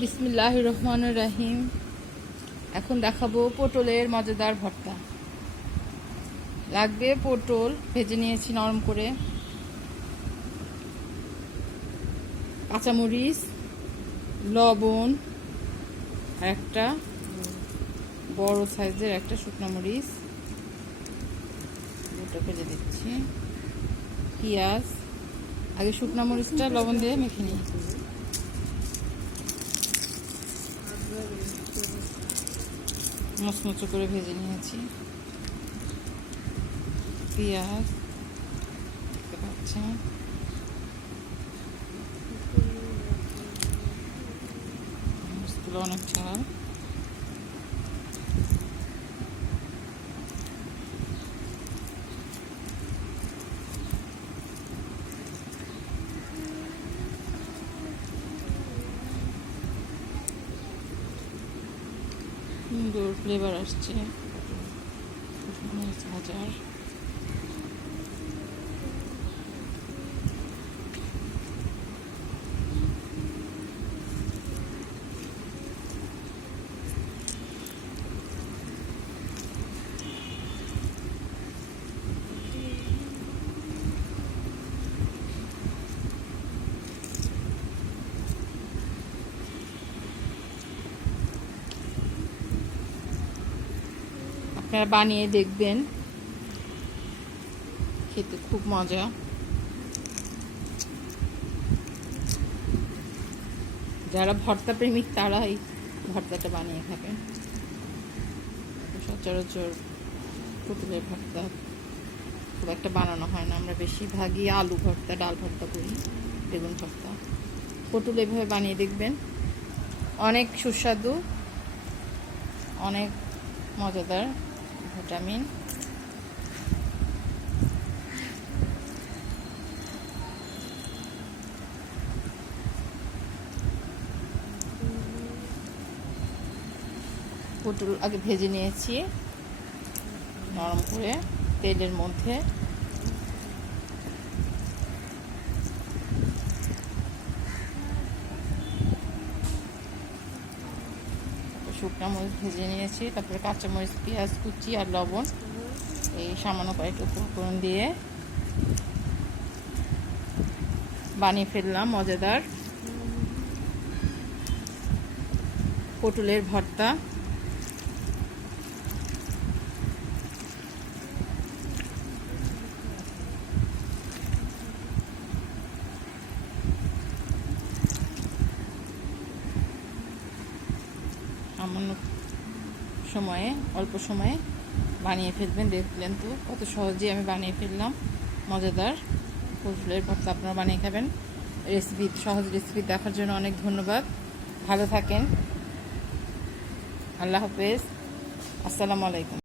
বিসমিল্লাহ রহমান রাহিম। এখন দেখাবো পটলের মজাদার ভর্তা। লাগবে পটল, ভেজে নিয়েছি নরম করে। কাঁচামরিচ, লবণ, আর একটা বড় সাইজের একটা শুকনো মরিচ। দুটো ভেজে দিচ্ছি। পেঁয়াজ। আগে শুকনো মরিচটা লবণ দিয়ে মেখে নিই। মচমচো করে ভেজে নিয়েছি। পেঁয়াজ দেখতে পাচ্ছেন। অনেক ঝাল। সুন্দর ফ্লেভার আসছে। ভাজার আপনারা বানিয়ে দেখবেন। খেতে খুব মজা। যারা ভর্তা প্রেমিক তারাই ভর্তাটা বানিয়ে খাবেন সচরাচর পুতুলের ভর্তা খুব একটা বানানো হয় না। আমরা বেশিরভাগই আলু ভর্তা, ডাল ভর্তা করি, বেগুন ভর্তা। পটল এভাবে বানিয়ে দেখবেন। অনেক সুস্বাদু, অনেক মজাদার। ভিটামিন পটল আগে ভেজে নিয়েছি। নরম করে তেলের মধ্যে শুকনো মরিচ ভেজে নিয়েছি, তারপরে কাঁচামরিচ পেঁয়াজ, কুচি আর লবণ। এই সামান্য কয়েকটা উপকরণ দিয়ে বানিয়ে ফেললাম, মজাদার। পটলের ভর্তা। সামান্য সময়ে, অল্প সময়ে বানিয়ে ফেলবেন দেখলেন তো। কত সহজেই আমি বানিয়ে ফেললাম। মজাদার। ফুলের ভর্তা আপনারা বানিয়ে খাবেন। রেসিপি, সহজ রেসিপি দেখার জন্য অনেক ধন্যবাদ। ভালো থাকেন। আল্লাহ হাফেজ। আসসালামু আলাইকুম।